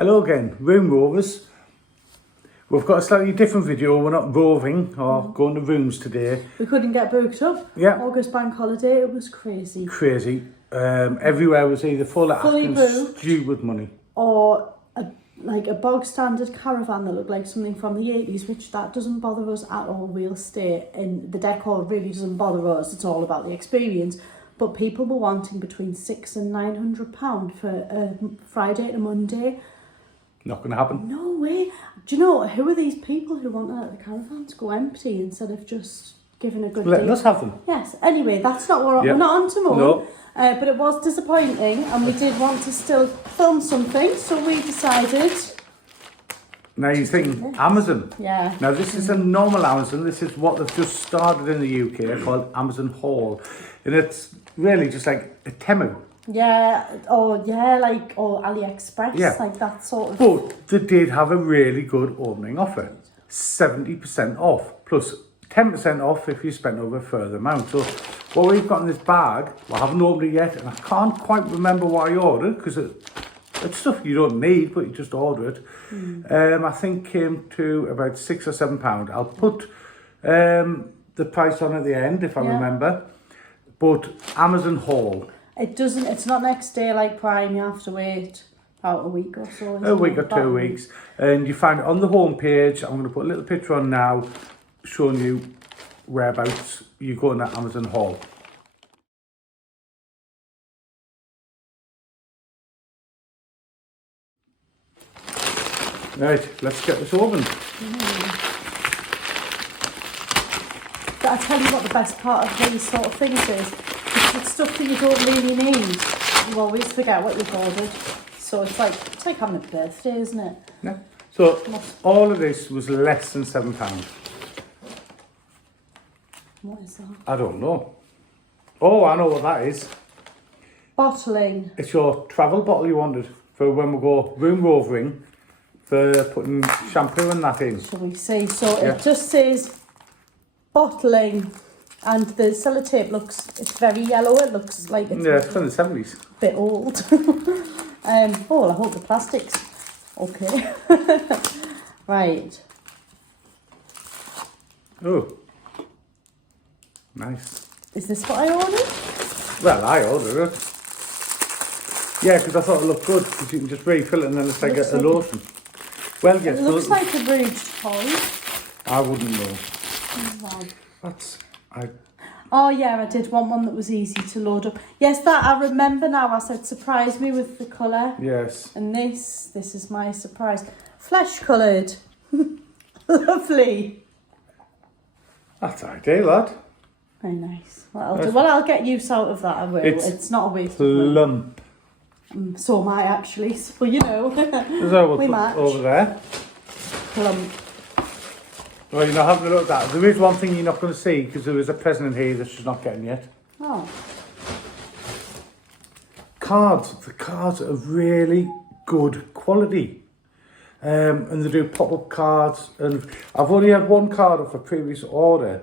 Hello again, Room Rovers. We've got a slightly different video. We're not roving or going to rooms today. We couldn't get booked up. Yeah. August bank holiday, it was crazy. Crazy. Everywhere was either full of Fully booked. stew with money. Or a bog standard caravan that looked like something from the 80s, which that doesn't bother us at all. We'll stay in. The decor really doesn't bother us. It's all about the experience. But people were wanting between £600 and £900 for a Friday to Monday. Not going to happen. No way. Do you know, who are these people who want the caravan to go empty instead of just giving a good deal? Let us have them. Yes. Anyway, that's not what we're not on to more. No. But it was disappointing, and we did want to still film something, so we decided. Now you're thinking Amazon. Yeah. Now this is a normal Amazon. This is what they've just started in the UK called Amazon Haul, and it's really just like a Temu. Yeah. Or AliExpress. Yeah. Like that sort of. But they did have a really good opening offer, 70% off plus 10% off if you spend over a further amount. So what we've got in this bag, I haven't opened it yet, and I can't quite remember what I ordered because it's stuff you don't need, but you just order it. I think came to about £6 or £7. I'll put the price on at the end if I remember. But Amazon Haul. It's not next day like Prime. You have to wait about a week or so. A week or 2 weeks, and you find it on the home page. I'm going to put a little picture on now, showing you whereabouts you go in that Amazon Haul. Right, let's get this open. But I tell you what, the best part of these sort of things is, it's stuff that you don't really need. You always forget what you've ordered. So it's like having a birthday, isn't it? Yeah. So all of this was less than £7. What is that? I don't know. Oh, I know what that is. Bottling. It's your travel bottle you wanted for when we go room rovering, for putting shampoo and that in. Shall we see? So it just says bottling, and the sellotape it's very yellow. It looks like it's from the 70s. A bit old. I hope the plastic's okay. Right. Oh, nice. Is this what I ordered? Well, I ordered it. Yeah, because I thought it looked good, because you can just refill it and then it's like a lotion. Well, yes. It looks like a bridge toy. I wouldn't know. Oh, I oh yeah, I did want one that was easy to load up. Yes, that I remember now. I said surprise me with the colour. Yes. And this is my surprise. Flesh coloured. Lovely. That's ideal, lad. Very nice. I'll get use out of that. I will. It's not a waste of money. Plump. So am I actually. So we match. Over there. Plump. Well, you're not having a look at that. There is one thing you're not going to see, because there is a present in here that she's not getting yet. Oh. Cards. The cards are really good quality. And they do pop-up cards. And I've only had one card off a previous order.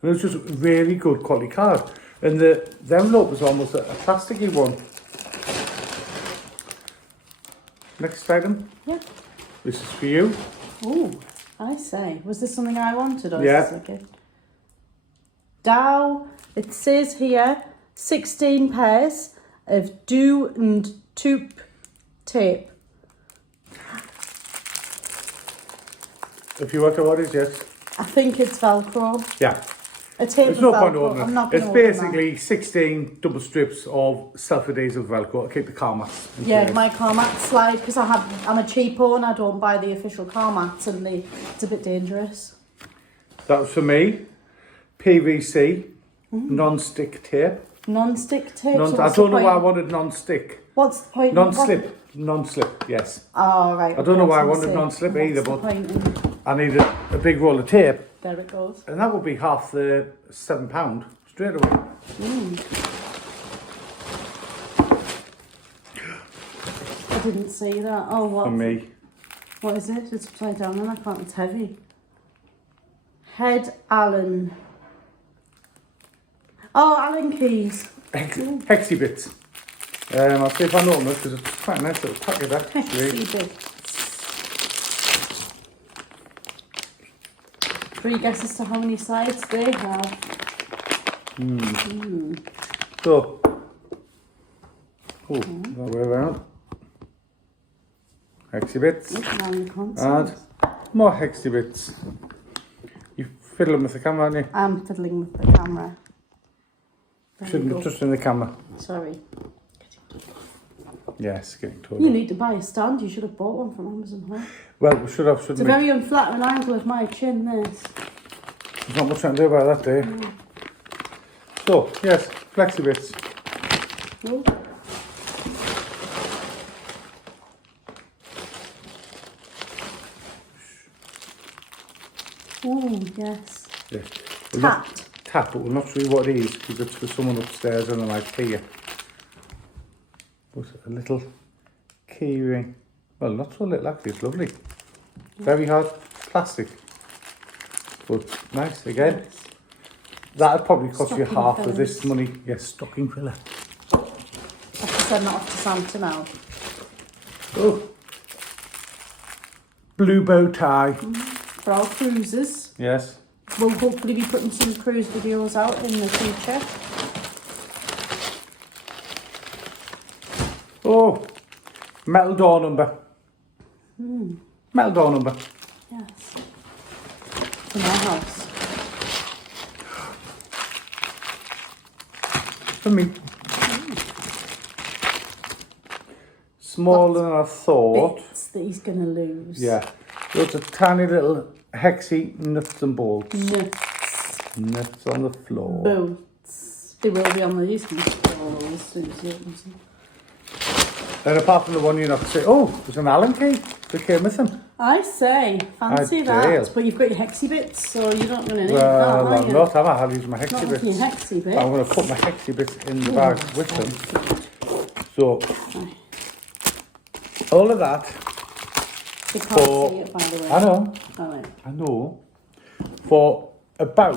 And it was just really good quality card. And the envelope was almost a plasticky one. Next item. Yeah. This is for you. Ooh, I say. Was this something I wanted? Or Yeah. Is this okay? Dow. It says here 16 pairs of Do and Tube tape. If you work out what it is, yes. I think it's Velcro. Yeah. A tape There's of no Velcro. point opening I'm not it. gonna It's open basically 16 double strips of self-adhesive Velcro to keep the car mats in Yeah, place. my car mat slide, because I'm a cheapo and I don't buy the official car mats, and it's a bit dangerous. That was for me. PVC, non-stick tape. Non-stick tape. I don't know why I wanted non-stick. What's the point? Non-slip. Non-slip, yes. Oh, right. I don't know why I wanted non-slip either, but I needed a big roll of tape. There it goes. And that would be half the £7 straight away. I didn't see that. Oh, what? For me. What is it? It's upside down and I can't. It's heavy. Head Allen. Oh, Allen keys. Hexy bits. I'll see if I know them because it's quite a nice little packet actually. Hexy bits. Three guesses to how many sides they have. So, that way around. Hexy bits. Now the And consoles. more hexy bits. You're fiddling with the camera, aren't you? I'm fiddling with the camera. There we Shouldn't go. have touched in the camera. Sorry. Yes, getting You told. need to buy a stand. You should have bought one from Amazon. Huh? Well, we should have, It's shouldn't a we? very unflattering angle of my chin, this. There's not much I can do about that, there. So, yes, flexi bits. Oh. Oh, yes. Yeah. We're not- Tat. Tap, but we're not sure what it is because it's for someone upstairs and I might hear. But a little key ring. Well, not so little actually, it's lovely. Very hard plastic. But nice again. Yes. That'd probably cost you Stocking half of this fillers. money. Yes, stocking filler. I have to send that off to Santa now. Oh. Blue bow tie. For our cruises. Yes. We'll hopefully be putting some cruise videos out in the future. Oh. Metal door number. Metal door number. Yes. In our house. For me. Smaller than I thought. Bits that he's going to lose. Yeah. Lots of tiny little hexy nuts and bolts. Nuts. Nuts on the floor. Bolts. They will be on the these as soon as you open them. And apart from the one you're not saying, oh, there's an Allen key that came with them. I say, fancy Ideal. that. But you've got your hexy bits, so you're not going to need Well, that, are I'm you? not. I have used my Not hexy with your bits. hexy bits. I'm going to put my hexy bits in the bag with them. So, all of that. You can't For- see it, by the way. I know. Oh, wait. I know. For about,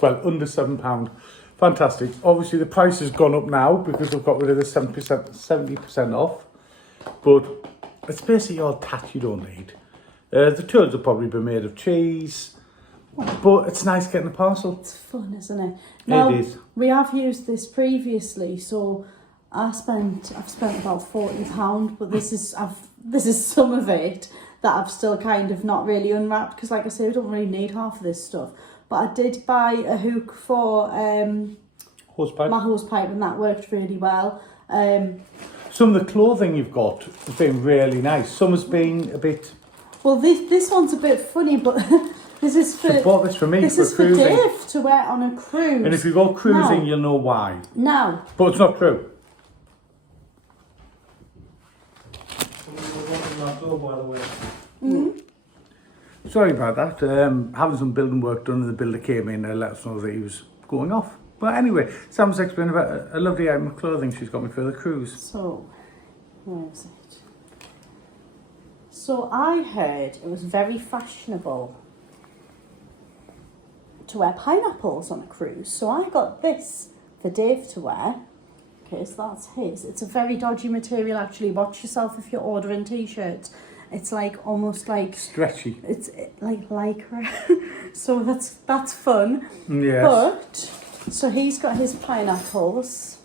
well, under £7. Fantastic. Obviously, the price has gone up now because we've got rid of the 70% off. But it's basically all tat you don't need. The tools will probably be made of cheese. But it's nice getting a parcel. It's fun, isn't it? Now, It is. we have used this previously, so I've spent about £40, but this is some of it that I've still kind of not really unwrapped because, like I say, we don't really need half of this stuff. But I did buy a hook for Hosepipe. my hose pipe, and that worked really well. Some of the clothing you've got has been really nice. Some has been a bit... Well, this one's a bit funny, but this is for I bought this for me this for is for cruising. Dave to wear on a cruise. And if you go cruising, No. you'll know why. Now, But it's not true. Sorry about that. Having some building work done and the builder came in and let us know that he was going off. But anyway, Sam's explained about a lovely item of clothing she's got me for the cruise. so where is it? So I heard it was very fashionable to wear pineapples on a cruise. So I got this for Dave to wear. Okay, so that's his. It's a very dodgy material actually. Watch yourself if you're ordering t-shirts. It's like almost like Stretchy. it's like lycra. So that's fun. Yes. But so he's got his pineapples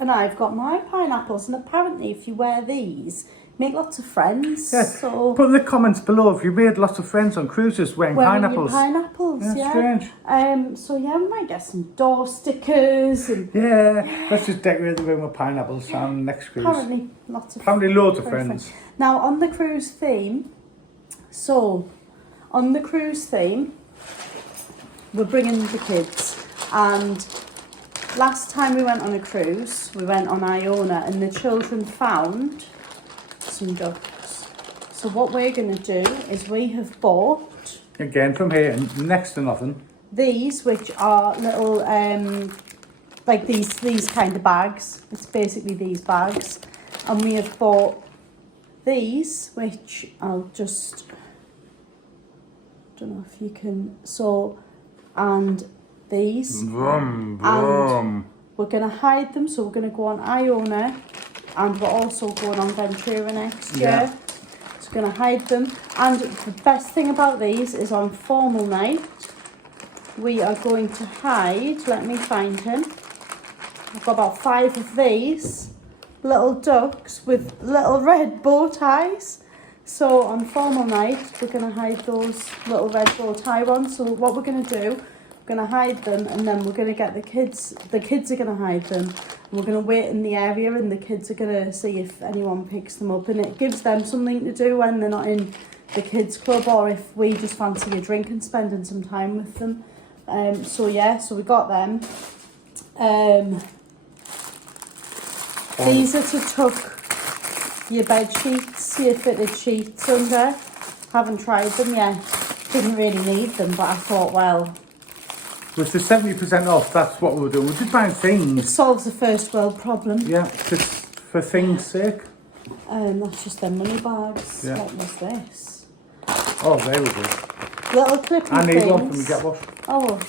and I've got my pineapples, and apparently if you wear these, you make lots of friends. Yeah. So Put in the comments below if you made lots of friends on cruises wearing wearing your pineapples. pineapples, That's yeah. strange. So yeah, we might get some door stickers and Yeah. Let's just decorate the room with pineapples on next cruise. apparently lots of Apparently loads of very friends. Now on the cruise theme, we're bringing the kids, and last time we went on a cruise, we went on Iona, and the children found some ducks. So what we're going to do is we have bought Again, from here, and next to nothing. these, which are little like these kind of bags. It's basically these bags, and we have bought these, which I'll just don't know if you can and these. Vroom, And vroom. we're going to hide them, so we're going to go on Iona, and we're also going on Ventura next Yeah. year. So we're going to hide them. And the best thing about these is on formal night, we are going to hide, let me find him. I've got about 5 of these little ducks with little red bow ties. So on formal night, we're going to hide those little red bow tie ones. So what we're going to do, we're going to hide them, and then we're going to get the kids are going to hide them. And we're going to wait in the area, and the kids are going to see if anyone picks them up. And it gives them something to do when they're not in the kids club, or if we just fancy a drink and spending some time with them. So yeah, so we got them. These are to tuck your bed sheets, see if fitted sheets under. Haven't tried them yet. Didn't really need them, but I thought, well, With the 70% off, that's what we're doing. We're just buying it things. solves a first world problem. Yeah, just for things' sake. That's just their money bags. Yeah. What was this? Oh, there we go. Little clippy I need things. one from the Get Wash. Oh, well,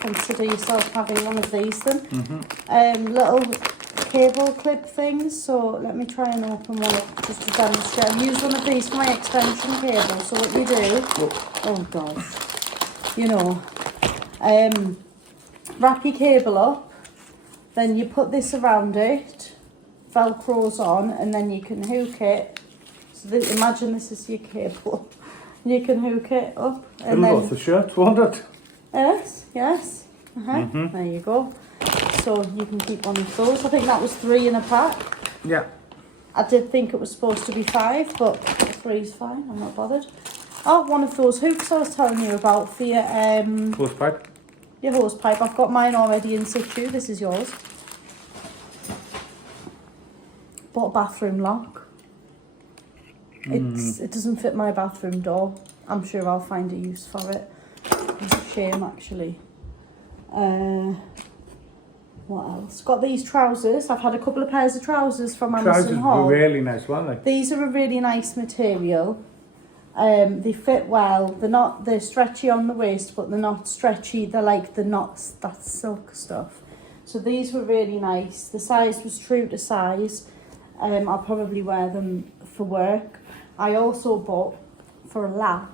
consider yourself having one of these then. Little cable clip things. So let me try and open one up just to demonstrate. I've used one of these for my extension cable. So what you do, oh gosh, you know, wrap your cable up, then you put this around it, velcros on, and then you can hook it. So imagine this is your cable. You can hook it up, and It'll then go off the shirt, won't it? yes. There you go. So you can keep one of those. I think that was 3 in a pack. Yeah. I did think it was supposed to be 5, but 3 is fine. I'm not bothered. Oh, one of those hooks I was telling you about for your Close pipe. your hose pipe. I've got mine already in situ. This is yours. Bought a bathroom lock. It doesn't fit my bathroom door. I'm sure I'll find a use for it. It's a shame, actually. What else? Got these trousers. I've had a couple of pairs of trousers from Amazon Trousers Hall. were really nice, weren't they? These are a really nice material. They fit well. They're stretchy on the waist, but they're not stretchy. They're like that silk stuff. So these were really nice. The size was true to size. I'll probably wear them for work. I also bought, for a laugh,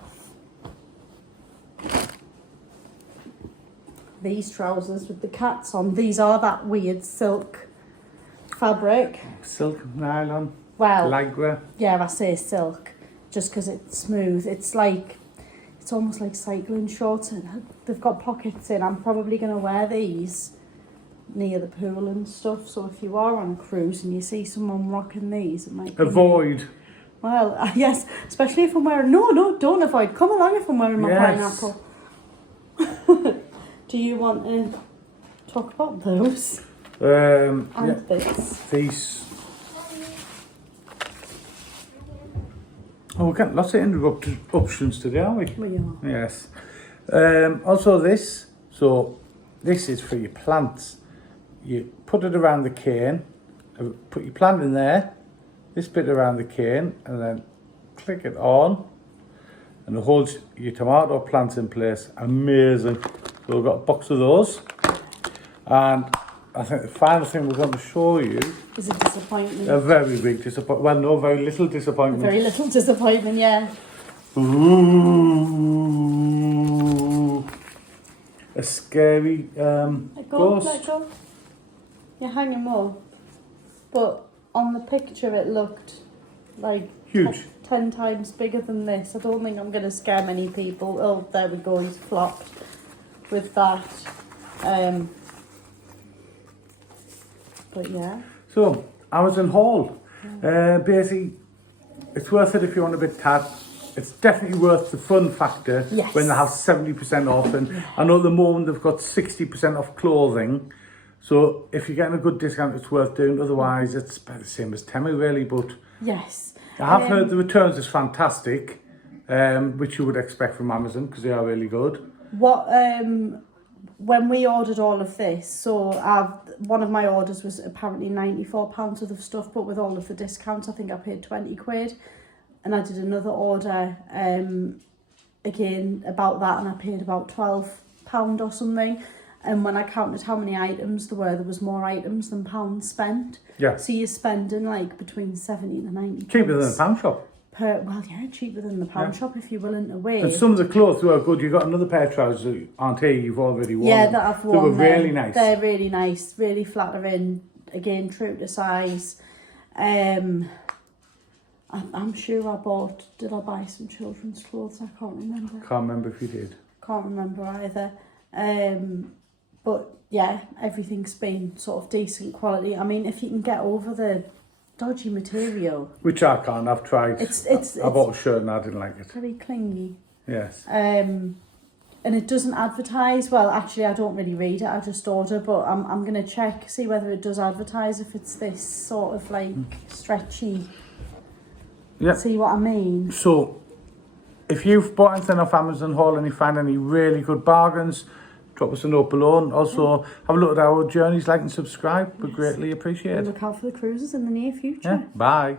these trousers with the cats on. These are that weird silk fabric. Silk, nylon, Well, Lycra. yeah, I say silk just because it's smooth. It's almost like cycling shorts. They've got pockets in. I'm probably going to wear these near the pool and stuff. So if you are on a cruise and you see someone rocking these, it might be... Avoid. Well, yes, especially if I'm wearing... No, don't avoid. Come along if I'm wearing my Yes. pineapple. Do you want to talk about those? Yeah, And this? these. Oh, we're getting lots of interruptions today, aren't we? We are. Yes. Also this. So this is for your plants. You put it around the cane, put your plant in there, this bit around the cane, and then click it on, and it holds your tomato plants in place. Amazing. So we've got a box of those, and I think the final thing we're going to show you, Is a disappointment. a very big disappointment. Well, no, very little disappointment. Very little disappointment, yeah. Ooh, a scary Let go, ghost. let go. You're hanging more. But on the picture it looked like Huge. 10 times bigger than this. I don't think I'm going to scare many people. Oh, there we go, he's flopped with that. But yeah. So, Amazon Haul. Basically, it's worth it if you want a bit tad. It's definitely worth the fun factor Yes. when they have 70% off. And I know at the moment they've got 60% off clothing. So if you're getting a good discount, it's worth doing. Otherwise, it's about the same as Temu, really. But Yes. I have heard the returns is fantastic, which you would expect from Amazon because they are really good. What when we ordered all of this, so one of my orders was apparently £94 worth of stuff, but with all of the discounts I think I paid 20 quid, and I did another order again about that, and I paid about £12 or something. And when I counted how many items there was more items than pounds spent. Yeah. So you're spending like between 70 to 90 Cheaper than a pence pound shop. cheaper than the pound shop if you're willing to wait. And some of the clothes were good. You got another pair of trousers that aren't here, you've already worn. Yeah, them. that I've They worn. were really nice. They're really nice, really flattering. Again, true to size. I'm sure did I buy some children's clothes? I can't remember. Can't remember if you did. Can't remember either. But yeah, everything's been sort of decent quality. I mean, if you can get over the dodgy material. Which I can't, I've tried. I bought a shirt and I didn't like it. Very clingy. Yes. And it doesn't advertise. Well, actually, I don't really read it. I just order. But I'm gonna check, see whether it does advertise. If it's this sort of like stretchy. Yeah. See what I mean? So, if you've bought anything off Amazon haul and you find any really good bargains, drop us a note below. And also, have a look at our journeys, like and subscribe. We greatly appreciate it. Look out for the cruises in the near future. Yeah. Bye.